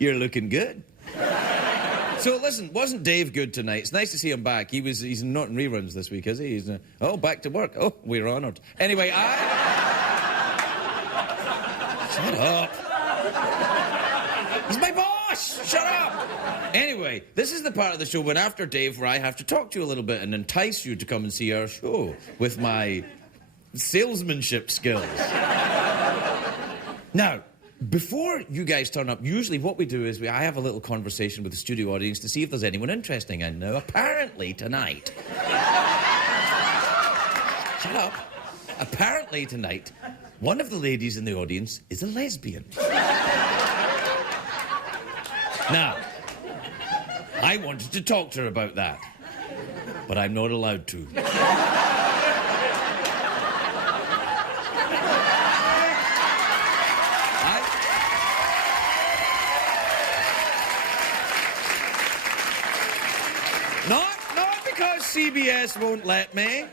You're looking good. So listen, wasn't Dave good tonight? It's nice to see him back. He's not in reruns this week, is he? He's back to work. Oh, we're honoured. Anyway, Shut up. He's my boss. Shut up. Anyway, this is the part of the show when after Dave where I have to talk to you a little bit and entice you to come and see our show with my salesmanship skills. Now, before you guys turn up, usually what we do is I have a little conversation with the studio audience to see if there's anyone interesting. And now, apparently tonight... Shut up. Apparently tonight, one of the ladies in the audience is a lesbian. Now, I wanted to talk to her about that, but I'm not allowed to. Not because CBS won't let me.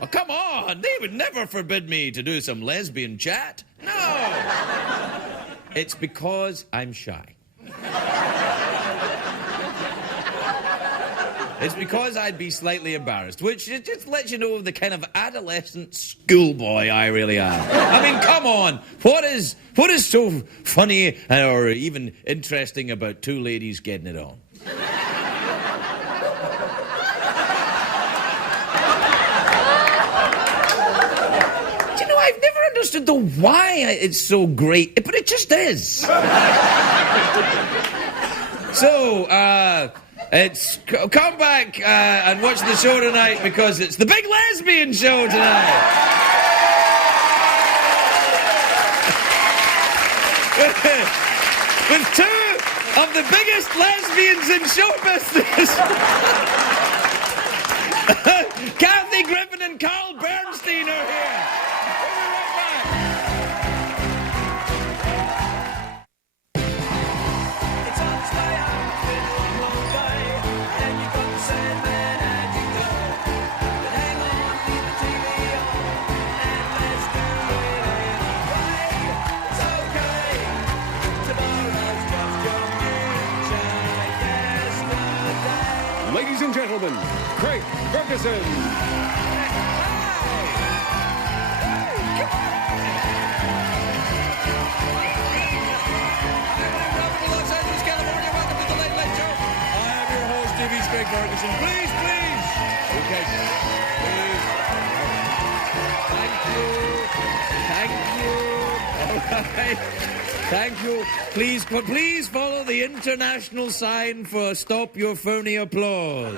Oh, come on, they would never forbid me to do some lesbian chat. No. It's because I'm shy. It's because I'd be slightly embarrassed, which just lets you know the kind of adolescent schoolboy I really am. I mean, come on. What is so funny or even interesting about two ladies getting it on? I've never understood the why it's so great, but it just is. So, come back and watch the show tonight because it's the big lesbian show tonight. With two of the biggest lesbians in show business. Kathy Griffin and Carl Bernstein are here. Ladies and gentlemen, Craig Ferguson. Los Angeles, California. Welcome to the Late Late Show. I am your host, TV's Craig Ferguson. Please. Okay. Please. Thank you. All right. Thank you. Please follow the international sign for stop your phony applause.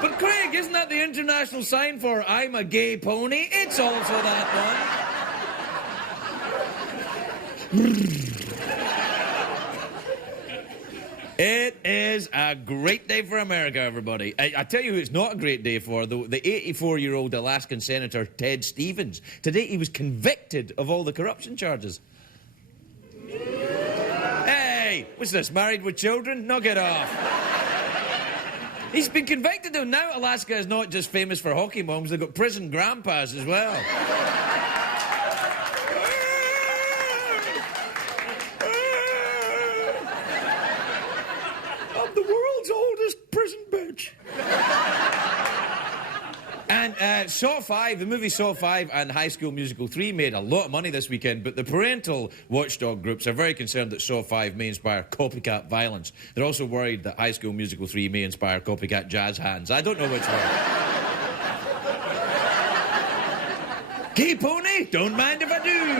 But Craig, isn't that the international sign for I'm a gay pony? It's also that one. It is a great day for America, everybody. I tell you who it's not a great day for, the 84-year-old Alaskan Senator Ted Stevens. Today he was convicted of all the corruption charges. Hey, what's this, married with children? Knock it off. He's been convicted, though. Now Alaska is not just famous for hockey moms, they've got prison grandpas as well. I'm the world's oldest prison bitch. And Saw 5, the movie Saw 5 and High School Musical 3 made a lot of money this weekend, but the parental watchdog groups are very concerned that Saw 5 may inspire copycat violence. They're also worried that High School Musical 3 may inspire copycat jazz hands. I don't know which one. Gay pony? Don't mind if I do.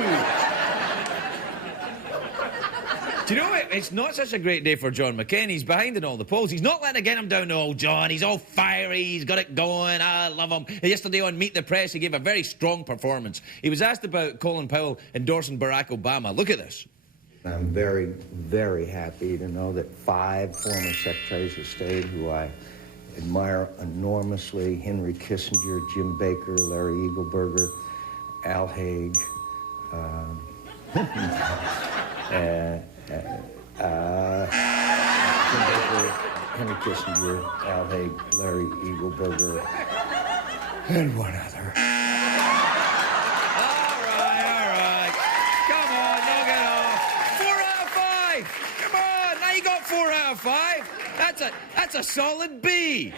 Do you know what? It's not such a great day for John McCain. He's behind in all the polls. He's not letting it get him down to old John. He's all fiery. He's got it going. I love him. Yesterday on Meet the Press, he gave a very strong performance. He was asked about Colin Powell endorsing Barack Obama. Look at this. I'm very, very happy to know that 5 former secretaries of state who I admire enormously, Henry Kissinger, Jim Baker, Larry Eagleburger, Al Haig, Jim Baker, Henry Kissinger, Al Haig, Larry Eagleburger, and one other. All right. Come on, knock it off. out of 5. That's a solid B.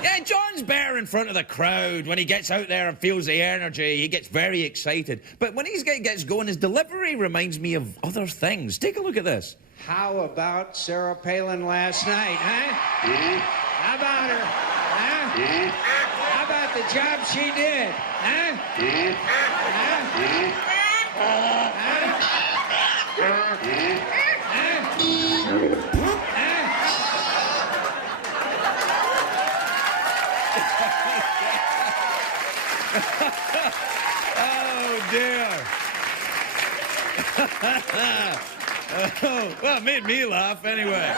Yeah, John's better in front of the crowd. When he gets out there and feels the energy, he gets very excited. But when he gets going, his delivery reminds me of other things. Take a look at this. How about Sarah Palin last night, huh? How about her? Huh? How about the job she did? Huh? Oh, dear. Oh, well, it made me laugh anyway.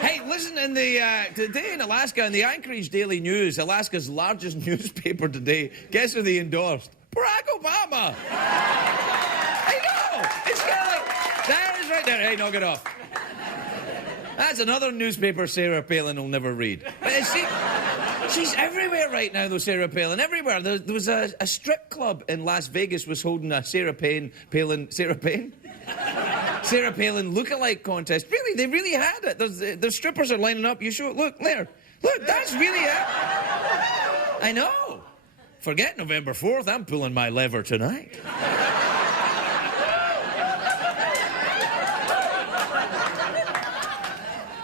Hey, listen, today in Alaska, in the Anchorage Daily News, Alaska's largest newspaper today, guess who they endorsed? Barack Obama. I know. It's kind of like, there it is right there. Hey, knock it off. That's another newspaper Sarah Palin will never read. But she's everywhere right now, though, Sarah Palin. Everywhere. There was a strip club in Las Vegas was holding a Sarah Palin lookalike contest. Really, they really had it. The strippers are lining up. You show it. Look, there. Look, that's really it. I know. Forget November 4th. I'm pulling my lever tonight.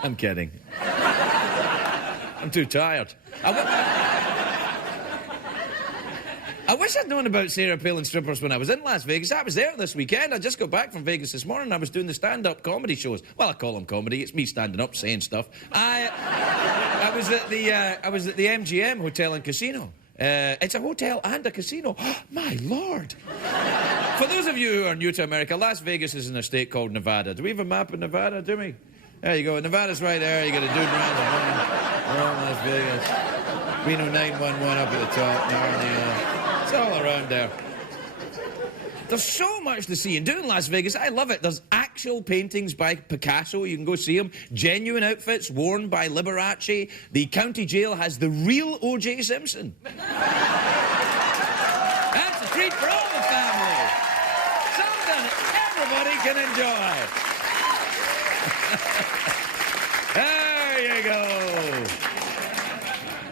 I'm kidding. I'm too tired. I wish I'd known about Sarah Palin strippers when I was in Las Vegas. I was there this weekend. I just got back from Vegas this morning. I was doing the stand-up comedy shows. Well, I call them comedy. It's me standing up saying stuff. I was at the MGM Hotel and Casino. It's a hotel and a casino. My Lord. For those of you who are new to America, Las Vegas is in a state called Nevada. Do we have a map of Nevada, do we? There you go. Nevada's right there. You got a dude around the horn. Around Las Vegas. Reno 911 up at the top. It's all around there. There's so much to see. And doing Las Vegas, I love it. There's actual paintings by Picasso. You can go see them. Genuine outfits worn by Liberace. The county jail has the real O.J. Simpson. That's a treat for all the family. Something everybody can enjoy. There you go.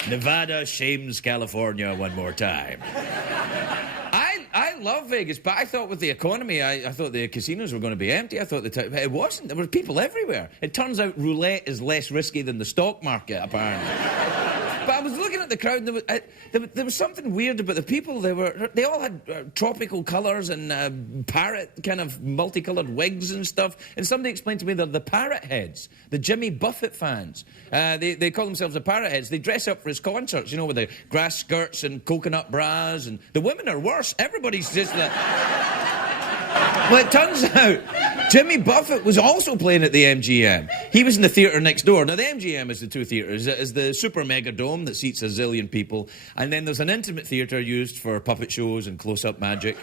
Nevada shames California one more time. I love Vegas, but I thought with the economy, I thought the casinos were going to be empty. I thought it wasn't. There were people everywhere. It turns out roulette is less risky than the stock market, apparently. But I was looking at the crowd, and there was something weird about the people. They all had tropical colours and parrot kind of multicoloured wigs and stuff. And somebody explained to me they're the parrot heads, the Jimmy Buffett fans. They call themselves the parrot heads. They dress up for his concerts, with the grass skirts and coconut bras. And the women are worse. Everybody's just like... Well, it turns out Jimmy Buffett was also playing at the MGM. He was in the theatre next door. Now, the MGM is the two theatres. It is the super mega dome that seats a zillion people. And then there's an intimate theatre used for puppet shows and close-up magic.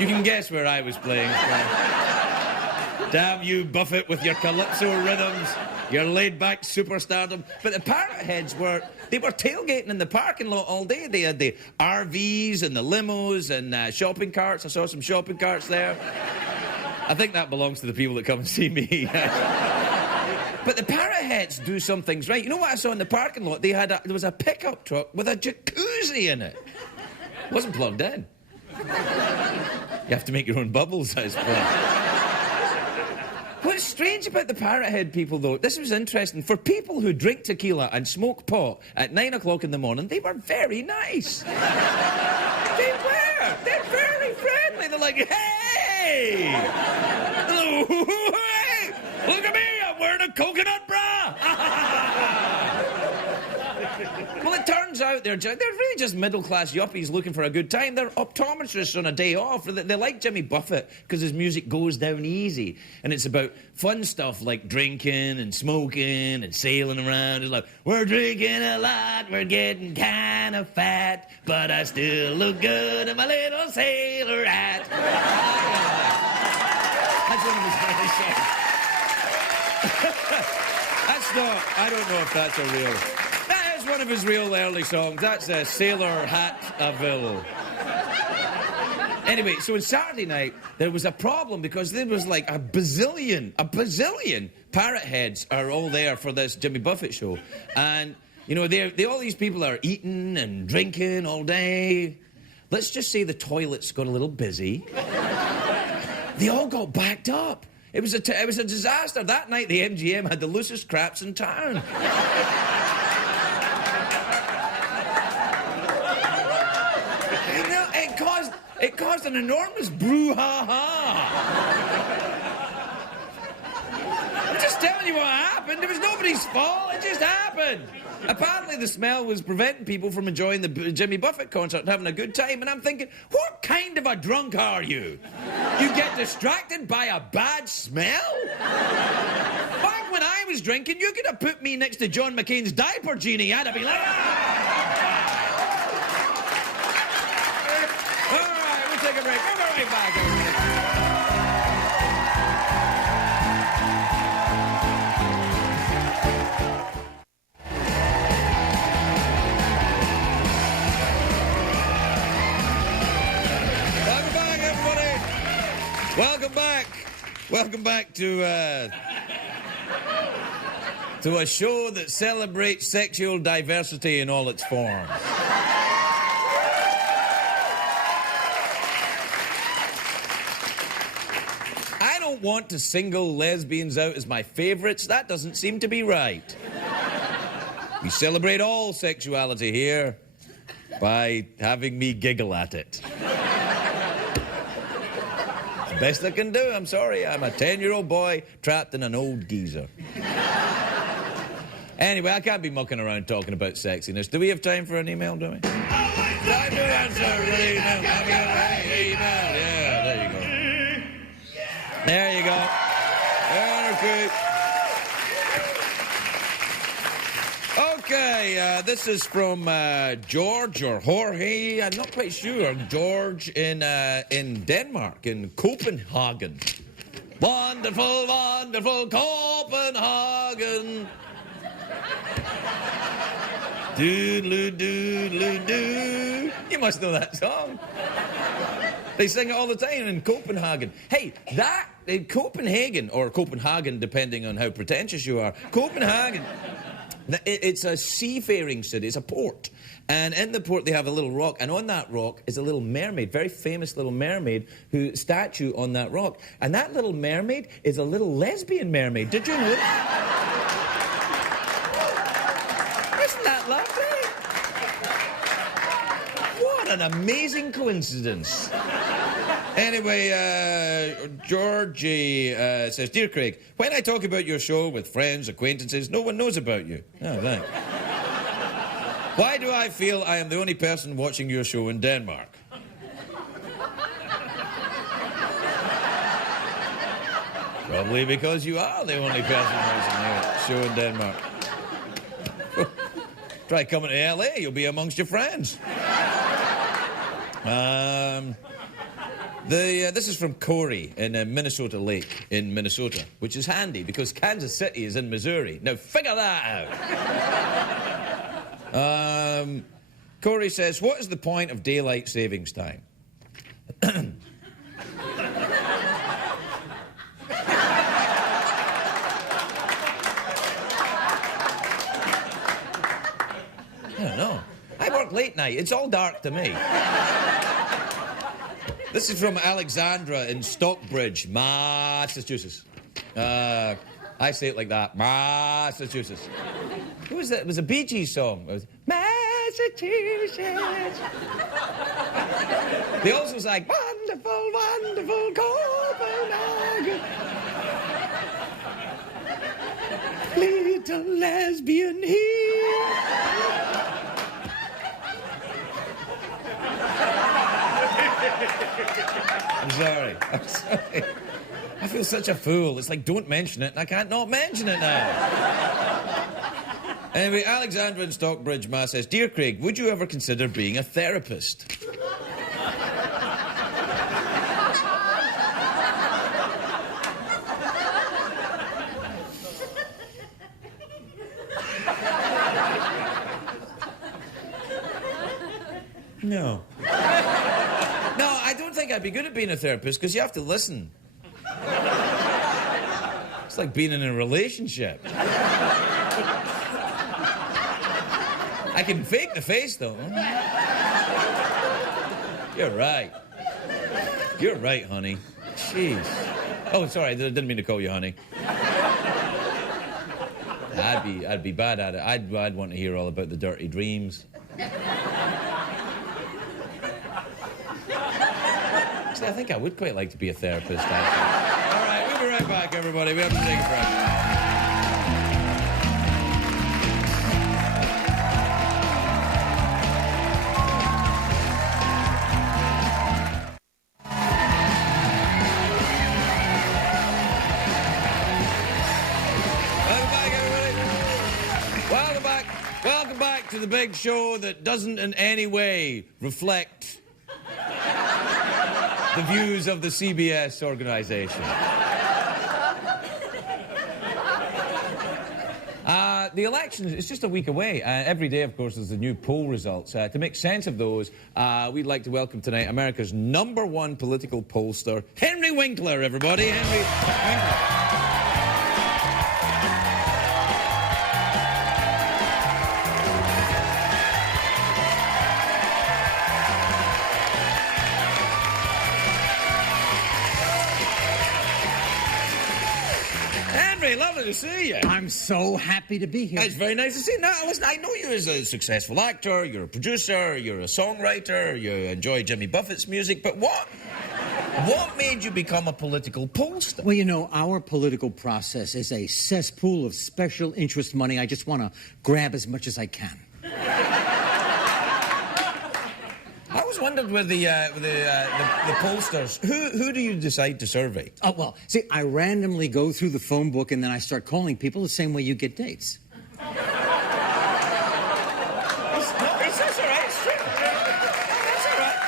You can guess where I was playing. Damn you, Buffett, with your calypso rhythms, your laid-back superstardom. But the parrot heads were tailgating in the parking lot all day. They had the RVs and the limos and shopping carts. I saw some shopping carts there. I think that belongs to the people that come and see me. But the parrot heads do some things right. You know what I saw in the parking lot? There was a pickup truck with a jacuzzi in it. It wasn't plugged in. You have to make your own bubbles, I suppose. What's strange about the parrot head people, though, this was interesting. For people who drink tequila and smoke pot at 9 o'clock in the morning, they were very nice. They were. They're very friendly. They're like, hey! Look at me, I'm wearing a coconut bra! Well, it turns out they're really just middle-class yuppies looking for a good time. They're optometrists on a day off. They like Jimmy Buffett because his music goes down easy. And it's about fun stuff like drinking and smoking and sailing around. It's like, we're drinking a lot, we're getting kind of fat, but I still look good in my little sailor hat. That's one of his early songs. I don't know if that's a real... That is one of his real early songs. That's a Sailor Hatville. Anyway, so on Saturday night, there was a problem because there was like a bazillion parrot heads are all there for this Jimmy Buffett show. And, you know, all these people are eating and drinking all day. Let's just say the toilets got a little busy. They all got backed up. It was a disaster. That night, the MGM had the loosest craps in town. It caused an enormous brouhaha. I'm just telling you what happened. It was nobody's fault. It just happened. Apparently, the smell was preventing people from enjoying the Jimmy Buffett concert and having a good time. And I'm thinking, what kind of a drunk are you? You get distracted by a bad smell? Back when I was drinking, you could have put me next to John McCain's diaper genie. I'd have been like, take a break. We'll be right back. Welcome back, everybody. Welcome back. Welcome back to a show that celebrates sexual diversity in all its forms. I don't want to single lesbians out as my favourites. That doesn't seem to be right. We celebrate all sexuality here by having me giggle at it. It's the best I can do. I'm sorry. I'm a 10-year-old boy trapped in an old geezer. Anyway, I can't be mucking around talking about sexiness. Do we have time for an email, do we? Time to answer an email. Yeah, there you go. There you go. Okay, this is from George or Jorge. I'm not quite sure. George in Denmark, in Copenhagen. Wonderful, wonderful Copenhagen. Doodle-doo-doodle-doo. You must know that song. They sing it all the time in Copenhagen. Hey, that, in Copenhagen, or Copenhagen, depending on how pretentious you are, Copenhagen, it's a seafaring city, it's a port. And in the port, they have a little rock, and on that rock is a little mermaid, very famous little mermaid, statue on that rock. And that little mermaid is a little lesbian mermaid. Did you know that? Isn't that lovely? What an amazing coincidence. Anyway, Georgie says, Dear Craig, when I talk about your show with friends, acquaintances, no one knows about you. Oh, thanks. Why do I feel I am the only person watching your show in Denmark? Probably because you are the only person watching your show in Denmark. Try coming to LA, you'll be amongst your friends. This is from Corey in Minnesota Lake in Minnesota, which is handy because Kansas City is in Missouri. Now figure that out. Corey says, what is the point of daylight savings time? I don't know. I work late night. It's all dark to me. This is from Alexandra in Stockbridge, Massachusetts. I say it like that, Massachusetts. Who was that? It was a Bee Gees song. It was, Massachusetts. They also sang, wonderful, wonderful Copenhagen. Little lesbian here. I'm sorry. I feel such a fool. It's like, don't mention it, and I can't not mention it now. Anyway, Alexandra in Stockbridge, Mass. says, Dear Craig, would you ever consider being a therapist? No. No, I don't think think I'd be good at being a therapist because you have to listen. It's like being in a relationship. I can fake the face, though. You're right. You're right, honey. Jeez. Oh, sorry, I didn't mean to call you honey. I'd be bad at it. I'd want to hear all about the dirty dreams. See, I think I would quite like to be a therapist, actually. All right, we'll be right back, everybody. We have to take a break. Welcome back to the big show that doesn't in any way reflect the views of the CBS organization. The election is just a week away. Every day, of course, there's the new poll results. To make sense of those, we'd like to welcome tonight America's #1 political pollster, Henry Winkler, everybody. Henry Winkler. Lovely to see you. I'm so happy to be here. It's very nice to see you. Now, listen, I know you as a successful actor, you're a producer, you're a songwriter, you enjoy Jimmy Buffett's music, but what made you become a political pollster? Well, you know, our political process is a cesspool of special interest money. I just want to grab as much as I can. I always wondered with the pollsters, who do you decide to survey? Oh, well, see, I randomly go through the phone book and then I start calling people the same way you get dates. That's all right, it's true. That's all right.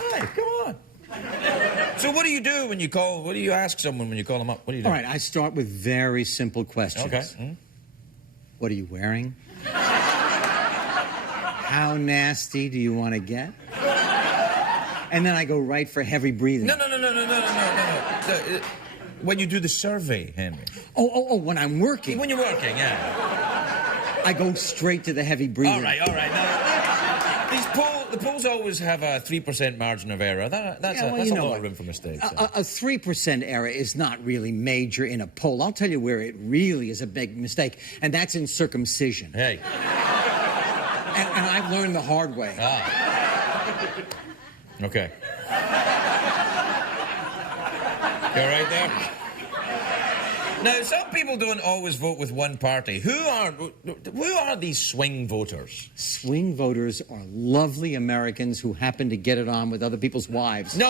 All right, come on. So what do you do when you call, what do you ask someone when you call them up? What do you do? All right, I start with very simple questions. Okay. What are you wearing? How nasty do you want to get? And then I go right for heavy breathing. No. When you do the survey, Henry. Oh, when I'm working. When you're working, yeah. I go straight to the heavy breathing. All right. Now, the polls always have a 3% margin of error. That's a lot of room for mistakes. A 3% error is not really major in a poll. I'll tell you where it really is a big mistake, and that's in circumcision. Hey. And I've learned the hard way. Okay. You all right there? Now, some people don't always vote with one party. Who are these swing voters? Swing voters are lovely Americans who happen to get it on with other people's wives. No.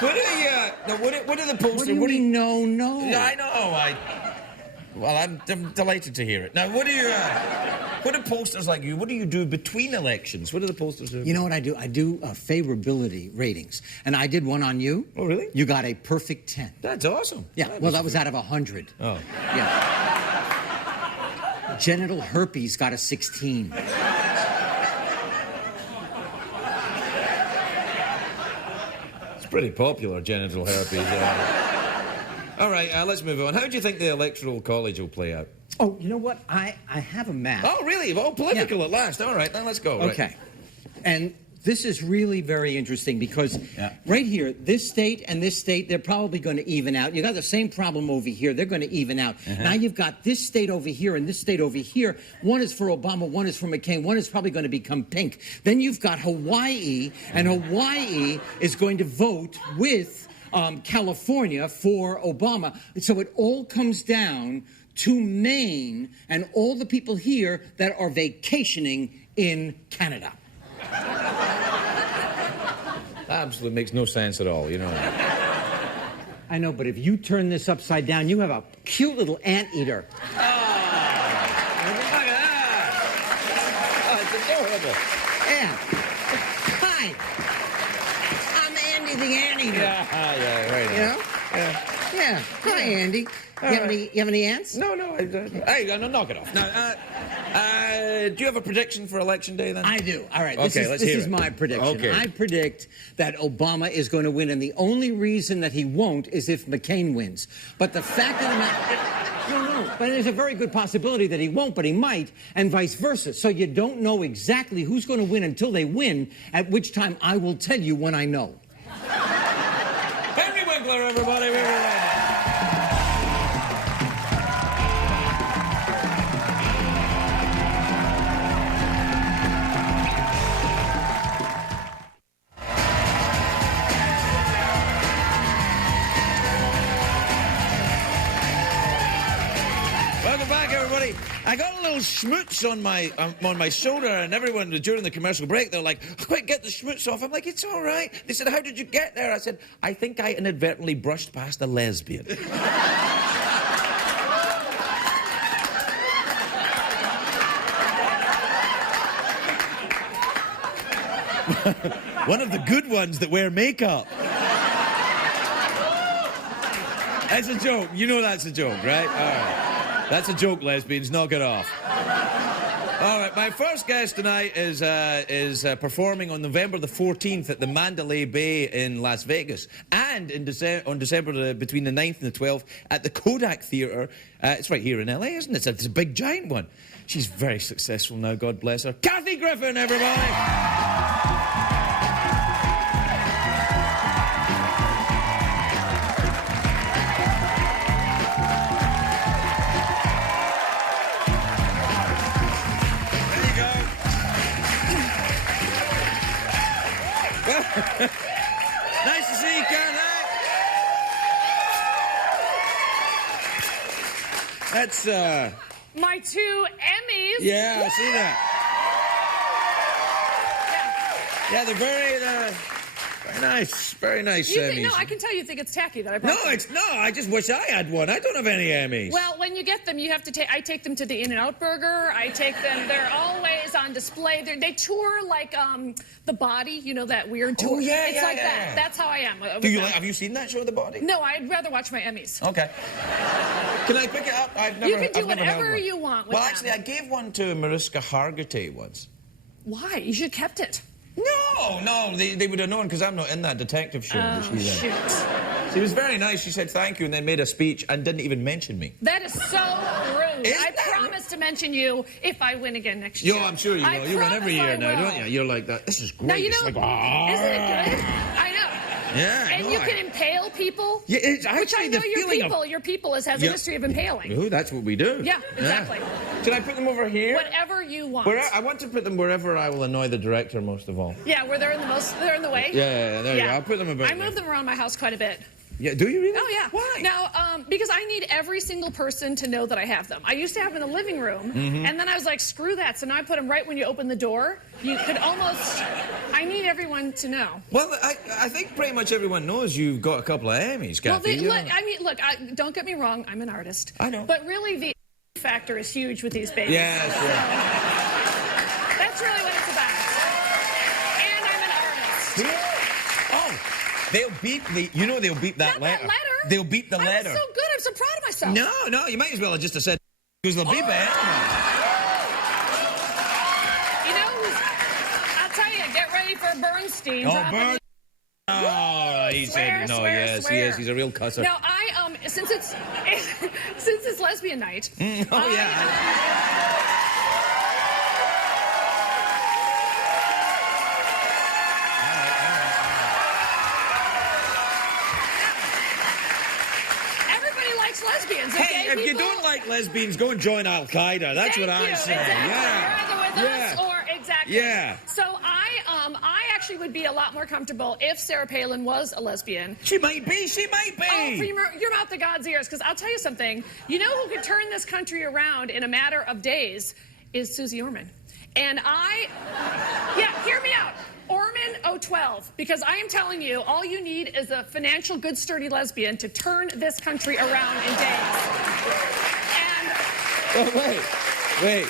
What are the pollsters? What do you mean, no? Yeah, I know. Well, I'm delighted to hear it. Now, what do pollsters like you, what do you do between elections? What do the pollsters do? You know what I do? I do favorability ratings. And I did one on you. Oh, really? You got a perfect 10. That's awesome. Yeah, that was out of 100. Oh. Yeah. Genital herpes got a 16. It's pretty popular, genital herpes. All right, let's move on. How do you think the Electoral College will play out? Oh, you know what? I have a map. Oh, really? Oh, political at last. All right, then let's go. Okay. Right. And this is really very interesting because right here, this state and this state, they're probably going to even out. You got the same problem over here. They're going to even out. Now you've got this state over here and this state over here. One is for Obama, one is for McCain, one is probably going to become pink. Then you've got Hawaii, and Hawaii is going to vote with California for Obama. So it all comes down to Maine and all the people here that are vacationing in Canada. That absolutely makes no sense at all, you know. I know, but if you turn this upside down, you have a cute little anteater. Oh, look at that. Oh, it's adorable. Yeah. Hi. I'm Andy the anteater. Yeah, right. You know? Yeah. Hi, Andy. You have any ants? No. Hey, no, knock it off. Now, do you have a prediction for Election Day then? I do. All right. Okay, let's hear it. This is my prediction. Okay. I predict that Obama is going to win, and the only reason that he won't is if McCain wins. But the fact of the matter... No. But there's a very good possibility that he won't, but he might, and vice versa. So you don't know exactly who's going to win until they win, at which time I will tell you when I know. Henry Winkler, everybody. Welcome back, everybody. I got a little schmutz on my shoulder, and everyone during the commercial break, they're like, "Quick, get the schmutz off." I'm like, "It's all right." They said, "How did you get there?" I said, "I think I inadvertently brushed past a lesbian." One of the good ones that wear makeup. That's a joke. You know that's a joke, right? All right. That's a joke, lesbians. Knock it off. All right, my first guest tonight is performing on November the 14th at the Mandalay Bay in Las Vegas, and on December between the 9th and the 12th at the Kodak Theatre. It's right here in LA, isn't it? It's a big, giant one. She's very successful now, God bless her. Kathy Griffin, everybody! Nice to see you, Kathy. That's, My 2 Emmys. yeah, I see that. Yeah, they're very nice. Very nice Emmys. No, I can tell you think it's tacky that I brought them. I just wish I had one. I don't have any Emmys. Well, when you get them, you have to I take them to the In-N-Out Burger. I take them, they're always on display. They tour like The Body, you know, that weird tour. Oh, yeah, it's like that. That's how I am. Have you seen that show, The Body? No, I'd rather watch my Emmys. Okay. Can I pick it up? You can do whatever you want with Well, them. actually, I gave one to Mariska Hargitay once. Why? You should have kept it. No, they would have known because I'm not in that detective show that she's in. Shoot. She was very nice. She said thank you and then made a speech and didn't even mention me. That is so rude. Isn't I that promise to mention you if I win again next year. Yo, I'm sure you will. You win every year now, don't you? You're like that. This is great. Now, you It's know, like, isn't it good? I know. Yeah, And you can impale people. Yeah, it's which I actually know the your feeling people. of... Your people has a history of impaling. Ooh, that's what we do. Yeah, exactly. Should I put them over here? Whatever you want. I want to put them wherever I will annoy the director most of all. Yeah, where they're in the way. Yeah, there you go. I'll put them about I move them around my house quite a bit. Yeah, do you really? Oh, yeah. Why? Now, because I need every single person to know that I have them. I used to have them in the living room, and then I was like, screw that. So now I put them right when you open the door. You could almost... I need everyone to know. Well, I think pretty much everyone knows you've got a couple of Emmys, Kathy. Look, don't get me wrong. I'm an artist. I know. But really, the factor is huge with these babies. Yeah, sure. So, that's really what it's about. And I'm an artist. They'll beep they'll beep that Not letter. that letter. They'll beep the letter. I'm so good. I'm so proud of myself. No, you might as well have just have said because they'll beep it anyway. You know, I'll tell you, get ready for Bernstein. Oh, he said no. Yes, he is. He's a real cusser. Now, since it's lesbian night. Oh yeah. Lesbians. Hey, if you don't like lesbians, go and join Al Qaeda. That's what I say. Exactly. Yeah. You're either with us or exactly. Yeah. So I actually would be a lot more comfortable if Sarah Palin was a lesbian. She might be. Oh, from your mouth to God's ears. Because I'll tell you something. You know who could turn this country around in a matter of days is Susie Orman. And hear me out. Orman 012, because I am telling you, all you need is a financial, good, sturdy lesbian to turn this country around in days. And wait.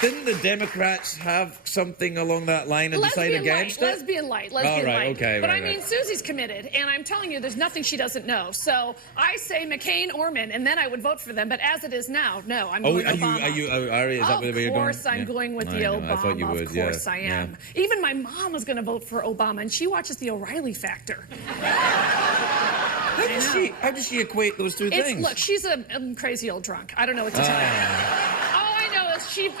Didn't the Democrats have something along that line and decide against it? Lesbian light. Okay, but right, I mean, Susie's committed, and I'm telling you, there's nothing she doesn't know. So I say McCain, Orman, and then I would vote for them. But as it is now, no, I'm going Obama. Ari, is that where you're going? Of course, I'm going with the Obama. I thought you would. Of course, I am. Yeah. Even my mom was going to vote for Obama, and she watches the O'Reilly Factor. How does she equate those two things? Look, she's a crazy old drunk. I don't know what to tell you.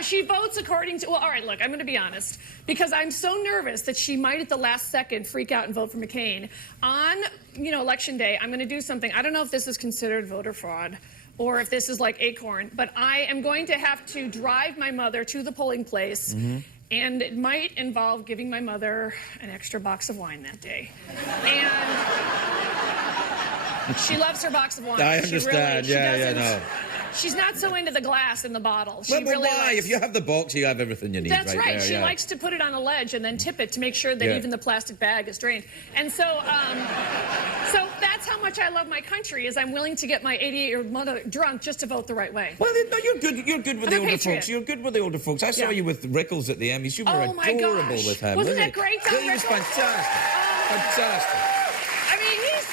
She votes according to... Well, all right, look, I'm going to be honest. Because I'm so nervous that she might at the last second freak out and vote for McCain. On, Election Day, I'm going to do something. I don't know if this is considered voter fraud or if this is like Acorn, but I am going to have to drive my mother to the polling place. Mm-hmm. And it might involve giving my mother an extra box of wine that day. And she loves her box of wine. I understand. She no. She's not so into the glass in the bottle. Well, why? If you have the box, you have everything you need. That's right. There, she likes to put it on a ledge and then tip it to make sure that even the plastic bag is drained. And so, so that's how much I love my country. Is I'm willing to get my 88-year-old mother drunk just to vote the right way. Well, no, you're good. You're good with the older folks. You're good with the older folks. I saw you with Rickles at the Emmys. You were adorable with him. Wasn't that great, Don He was fantastic. Fantastic.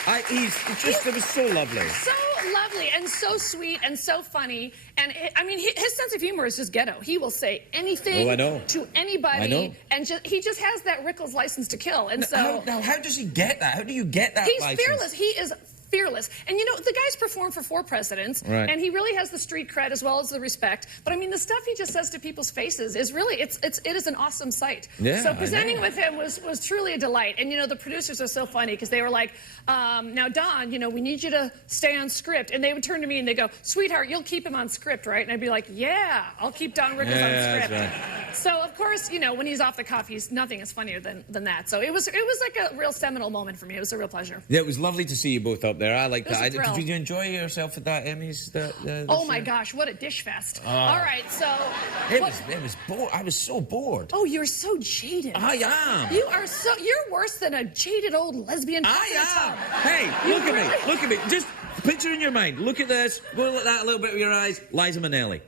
I mean, it was so lovely. So lovely and so sweet and so funny. And his sense of humor is just ghetto. He will say anything to anybody. And he just has that Rickles license to kill. And so how does he get that? How do you get that license? He's fearless. He is fearless. And the guy's performed for 4 presidents, and he really has the street cred as well as the respect. But I mean, the stuff he just says to people's faces is really, it is an awesome sight. Yeah, so presenting with him was truly a delight. And the producers are so funny because they were like, now Don, we need you to stay on script. And they would turn to me and they go, sweetheart, you'll keep him on script, right? And I'd be like, yeah, I'll keep Don Rickles on script. Right. So of course, when he's off the cuff, nothing is funnier than that. So it was like a real seminal moment for me. It was a real pleasure. Yeah, it was lovely to see you both up there. I like that. Did you enjoy yourself at that Emmys? Oh my gosh, what a dish fest! All right, so it was bored. I was so bored. Oh, you're so jaded. I am. You're worse than a jaded old lesbian. I am. Hey, look at me. Look at me. Just picture in your mind. Look at this. Go at that a little bit with your eyes. Liza Minnelli.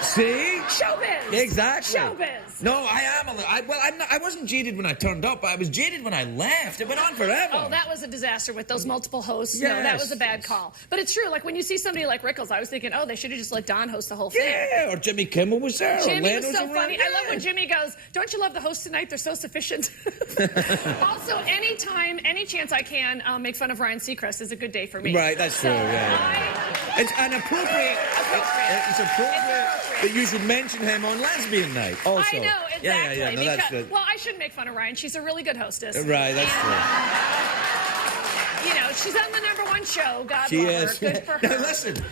See? Showbiz. Exactly. Showbiz. No, I am a little. I wasn't jaded when I turned up, but I was jaded when I left. It went on forever. Oh, that was a disaster with those multiple hosts. Yes. No, that was a bad call. But it's true. Like when you see somebody like Rickles, I was thinking, oh, they should have just let Don host the whole thing. Yeah, or Jimmy Kimmel was there. Jimmy was so funny. I love when Jimmy goes, don't you love the hosts tonight? They're so sufficient. Also, any chance I can make fun of Ryan Seacrest is a good day for me. Right, that's true. It's appropriate. It's appropriate that you should mention him on Lesbian Night also. I know, exactly. Yeah. No, that's good. Well, I shouldn't make fun of Ryan. She's a really good hostess. Right, that's true. She's on the #1 show. God she love is. her. Good for her. Now listen,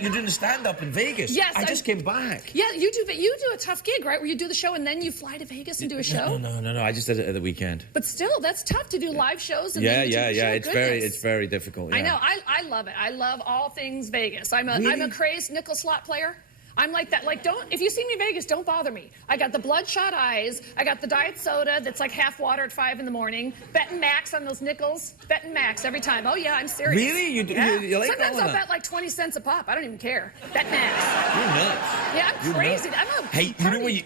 you're doing the stand-up in Vegas. Yes, I just came back. Yeah, you do a tough gig, right? Where you do the show and then you fly to Vegas and do a show. No. I just did it at the weekend. But still, that's tough to do live shows. And yeah. It's It's very difficult. Yeah. I know. I love it. I love all things Vegas. I'm a crazed nickel slot player. I'm like that. Like, if you see me in Vegas, don't bother me. I got the bloodshot eyes. I got the diet soda that's like half water at 5 in the morning. Betting max on those nickels. Betting max every time. Oh, yeah, I'm serious. Really? You like Sometimes all I'll that? bet like 20 cents a pop. I don't even care. Bet max. You're nuts. Yeah, I'm crazy. Hey,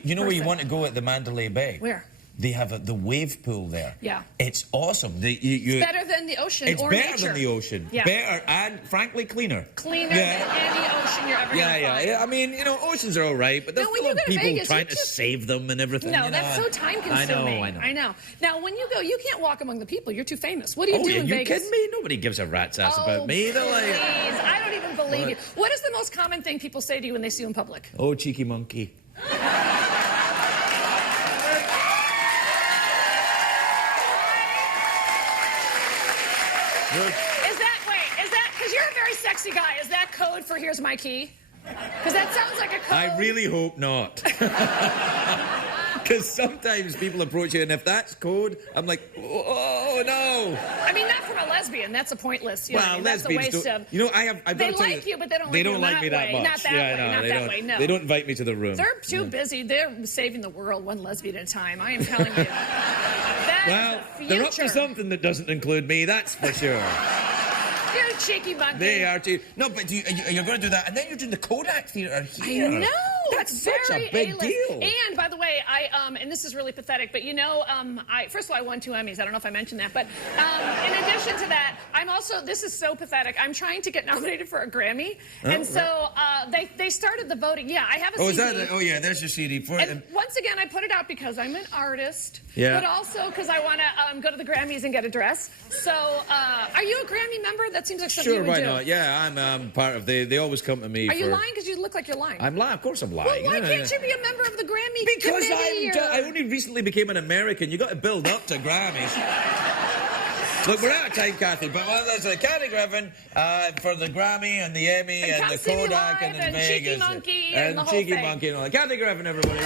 you know where you want to go at the Mandalay Bay? Where? They have the wave pool there. Yeah. It's awesome. It's better than the ocean it's or better nature. than the ocean. Yeah. Better and, frankly, cleaner. Cleaner than any ocean you're ever going to find. Yeah. I mean, oceans are all right, but there's still people Vegas, trying to save them and everything. No, that's so time-consuming. I know. Now, when you go, you can't walk among the people. You're too famous. What do you do in Vegas? You kidding me? Nobody gives a rat's ass about me. Please. I don't even believe you. What is the most common thing people say to you when they see you in public? Oh, cheeky monkey. Is that, because you're a very sexy guy, is that code for here's my key? Because that sounds like a code. I really hope not. Because sometimes people approach you, and if that's code, I'm like, oh no. I mean, not from a lesbian. That's a pointless. That's a waste of. They like you, but they don't like you. They don't like me that much. Not that way. No. They don't invite me to the room. They're too busy. They're saving the world one lesbian at a time. I am telling you. They're up to something that doesn't include me. That's for sure. You're a cheeky monkey. They are too. No, but you're going to do that, and then you're doing the Kodak Theatre here. I know. That's such a big A-list. deal. And by the way, and this is really pathetic, but you know, first of all, I won 2 Emmys. I don't know if I mentioned that, but in addition to that, I'm also, this is so pathetic, I'm trying to get nominated for a Grammy, and so they started the voting. Yeah, I have a CD. Is that? Oh yeah, there's your CD. And once again, I put it out because I'm an artist, Yeah. but also because I want to go to the Grammys and get a dress. So, are you a Grammy member? That seems like something Sure, you would why do. not? Yeah, I'm part of. They always come to me. Are you lying? Because you look like you're lying. I'm lying. Of course, I'm lying. Well, why can't you be a member of the Grammy Because committee? I only recently became an American. You got to build up to Grammys. Look, we're out of time, Kathy, but there's Kathy Griffin for the Grammy and the Emmy And and Come the See Me Kodak Live and the and Vegas Cheeky Monkey and the whole Cheeky thing. Monkey and all that. Kathy Griffin, everybody.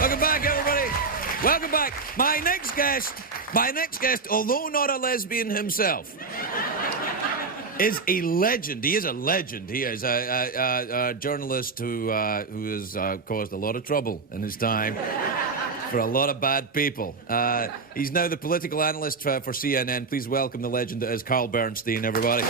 Welcome back, everybody. Welcome back. My next guest, although not a lesbian himself, is a legend. He is a legend. He is a journalist who has caused a lot of trouble in his time for a lot of bad people. He's now the political analyst for CNN. Please welcome the legend that is Carl Bernstein, everybody.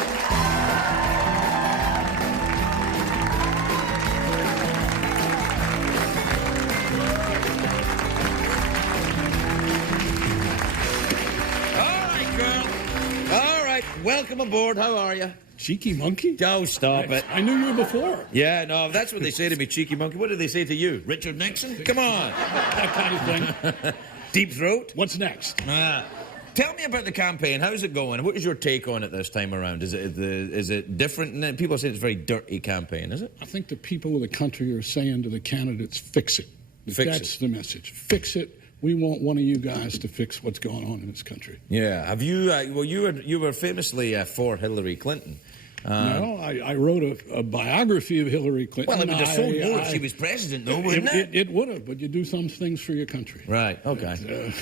Welcome aboard. How are you? Cheeky monkey? Oh, stop it. I knew you before. Yeah, no, that's what they say to me, cheeky monkey. What do they say to you? Richard Nixon? Come on. That kind of thing. Deep throat? What's next? Tell me about the campaign. How's it going? What is your take on it this time around? Is it different? People say it's a very dirty campaign, is it? I think the people of the country are saying to the candidates, fix it. That's the message. Fix it. We want one of you guys to fix what's going on in this country. Yeah. Have you? Well, you were famously for Hillary Clinton. No, I wrote a biography of Hillary Clinton. Well, it would have sold more if she was president, though, wouldn't it? It would have, but you do some things for your country. Right. Okay.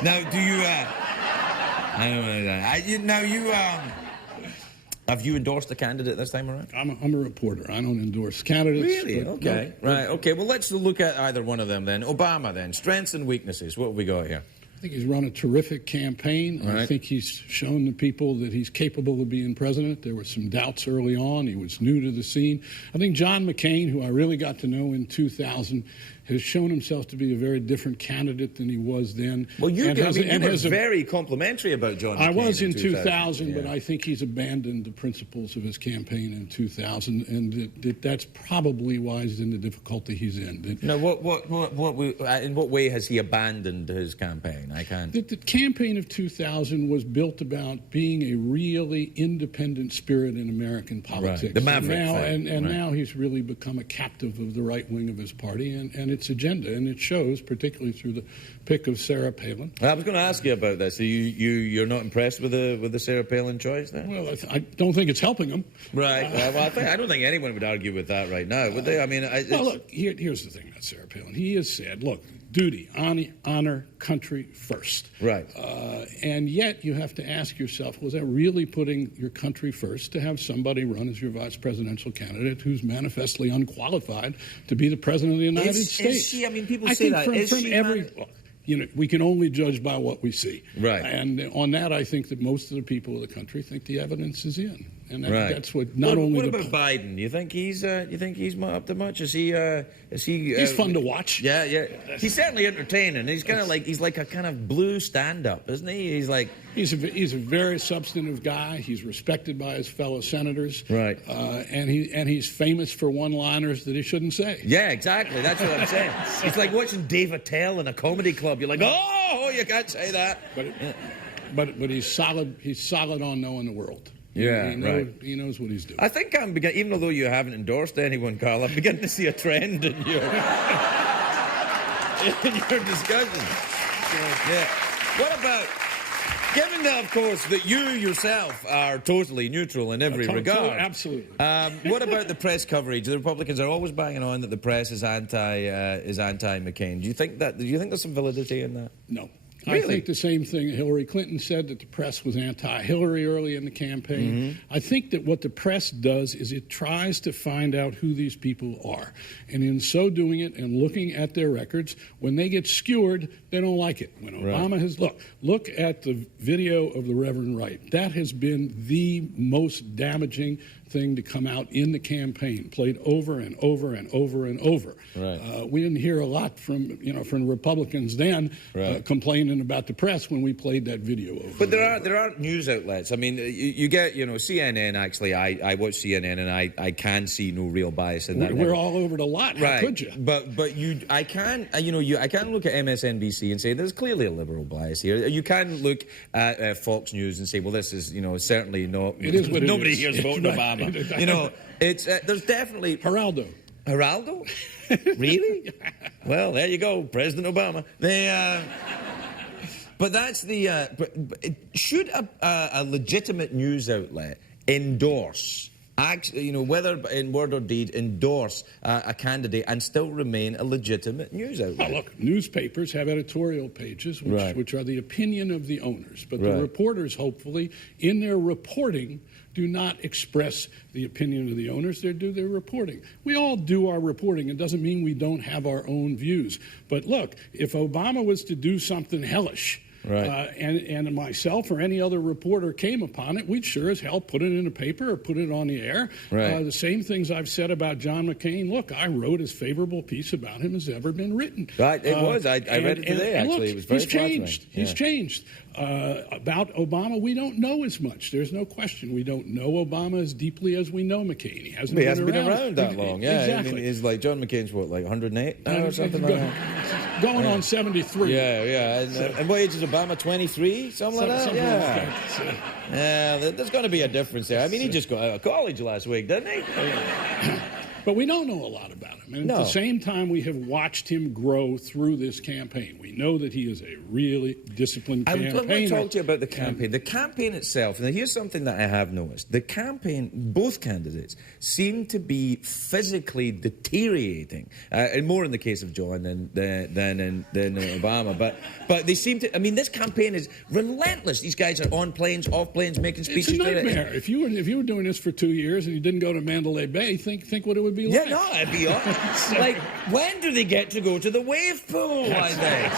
Now, do you? I don't know that. Have you endorsed a candidate this time around? I'm a reporter. I don't endorse candidates. Really? Okay. No, right. Okay. Well, let's look at either one of them then. Obama then. Strengths and weaknesses. What have we got here? I think he's run a terrific campaign. Right. I think he's shown the people that he's capable of being president. There were some doubts early on. He was new to the scene. I think John McCain, who I really got to know in 2000, has shown himself to be a very different candidate than he was then. Well, you were very complimentary about John McCain. I was in 2000, yeah. but I think he's abandoned the principles of his campaign in 2000, and that's probably why he's in the difficulty he's in. Now, in what way has he abandoned his campaign? I can't. The campaign of 2000 was built about being a really independent spirit in American politics. Right. The maverick thing. And now he's really become a captive of the right wing of his party and its agenda, and it shows, particularly through the pick of Sarah Palin. I was going to ask you about that. So you're not impressed with the Sarah Palin choice then? Well, I don't think it's helping him. Right. Well, I don't think anyone would argue with that right now, would they? I mean, well, look, here's the thing about Sarah Palin. He has said, look, duty, honor, country first. Right. And yet you have to ask yourself, was that really putting your country first to have somebody run as your vice presidential candidate who's manifestly unqualified to be the president of the United States? Is she? I mean, people I say think that. From every... You know, we can only judge by what we see. Right. And on that, I think that most of the people of the country think the evidence is in. And that's what What about Biden? You think he's up to much? Is he? He's fun to watch. Yeah. He's certainly entertaining. He's kind of like a kind of blue stand-up, isn't he? He's like he's a very substantive guy. He's respected by his fellow senators. Right. And he's famous for one-liners that he shouldn't say. Yeah, exactly. That's what I'm saying. It's like watching Dave Attell in a comedy club. You're like, oh, you can't say that. But he's solid. He's solid on knowing the world. Yeah, he knows what he's doing. I think even though you haven't endorsed anyone, Carl, I'm beginning to see a trend in your discussion. Yeah. What about, given that, of course, that you yourself are totally neutral in every regard. Absolutely. What about the press coverage? The Republicans are always banging on that the press is anti-McCain. Do you think there's some validity in that? No. I think the same thing. Hillary Clinton said that the press was anti-Hillary early in the campaign. I think that what the press does is it tries to find out who these people are. And in so doing it and looking at their records, when they get skewered, they don't like it. When Obama has... Look at the video of the Reverend Wright. That has been the most damaging thing to come out in the campaign, played over and over and over and over. Right. We didn't hear a lot from Republicans then complaining about the press when we played that video over. But there are news outlets. I mean, you get CNN. Actually, I watch CNN and I can see no real bias in that. We're all over the lot. How could you? But I can look at MSNBC and say there's clearly a liberal bias here. You can look at Fox News and say, well, this is certainly not. It is what nobody it is. here's voting Obama. It's there's definitely Geraldo. Really? Well, there you go, President Obama. But that's the. Should a legitimate news outlet endorse? Whether in word or deed, endorse a candidate and still remain a legitimate news outlet? Well, look, newspapers have editorial pages, which are the opinion of the owners. But the reporters, hopefully, in their reporting, do not express the opinion of the owners. They do their reporting. We all do our reporting. It doesn't mean we don't have our own views. But look, if Obama was to do something hellish, and myself or any other reporter came upon it, we'd sure as hell put it in a paper or put it on the air. The same things I've said about John McCain. Look, I wrote as favorable a piece about him as ever been written. Right, it was. I read it today, actually. Look, it was very he's changed. He's changed. About Obama, we don't know as much. There's no question. We don't know Obama as deeply as we know McCain. He hasn't been around that long. Yeah, exactly. I mean, he's like John McCain's what, like 108 now or something like that. Going on 73. Yeah. And what age is Obama? 23, something like that. Yeah, there's going to be a difference there. I mean, he just got out of college last week, didn't he? But we don't know a lot about him. And at the same time, we have watched him grow through this campaign. We know that he is a really disciplined campaigner. I'm going to talk to you about the campaign. The campaign itself, now here's something that I have noticed. The campaign, both candidates, seem to be physically deteriorating. And more in the case of John than Obama. But they seem to, I mean, this campaign is relentless. These guys are on planes, off planes, making speeches. It's a nightmare. If you were doing this for 2 years and you didn't go to Mandalay Bay, think what it would be like. Yeah, no, it'd be awesome. Like, when do they get to go to the wave pool? That's right.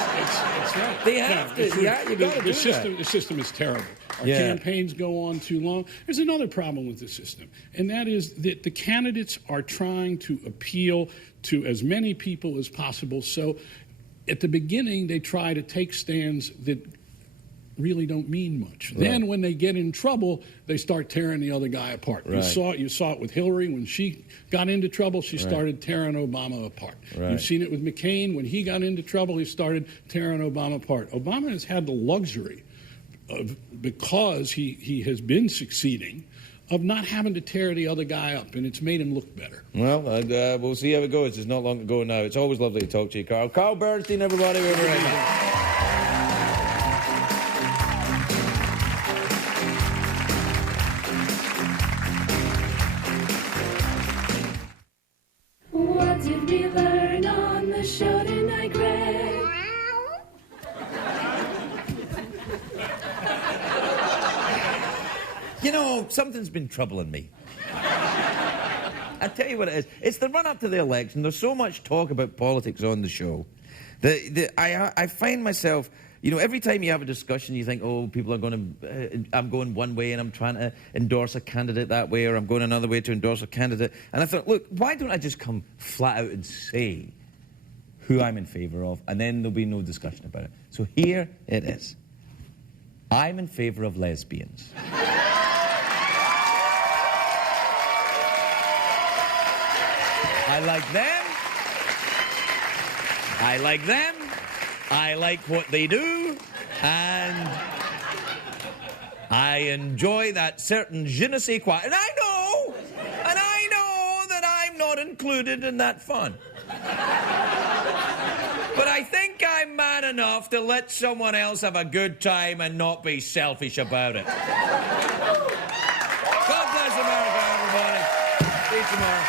They have to. You got to do that. The system is terrible. Our campaigns go on too long. There's another problem with the system, and that is that the candidates are trying to appeal to as many people as possible. So at the beginning, they try to take stands that really don't mean much. Right. Then when they get in trouble, they start tearing the other guy apart. Right. You saw it with Hillary. When she got into trouble, she started tearing Obama apart. Right. You've seen it with McCain. When he got into trouble, he started tearing Obama apart. Obama has had the luxury of, because he has been succeeding, of not having to tear the other guy up, and it's made him look better. Well, we'll see how it goes. It's not long ago now. It's always lovely to talk to you, Carl. Carl Bernstein, everybody. We're right now. What did we learn on the show tonight, Greg? You know, something's been troubling me. I tell you what it is. It's the run-up to the election. There's so much talk about politics on the show. I find myself, you know, every time you have a discussion, you think, oh, people are going to, I'm going one way and I'm trying to endorse a candidate that way, or I'm going another way to endorse a candidate. And I thought, look, why don't I just come flat out and say who I'm in favour of, and then there'll be no discussion about it. So here it is. I'm in favour of lesbians. I like them. I like them. I like what they do. And I enjoy that certain je ne sais quoi. And I know that I'm not included in that fun. But I think I'm man enough to let someone else have a good time and not be selfish about it. God bless America, everybody. See you tomorrow.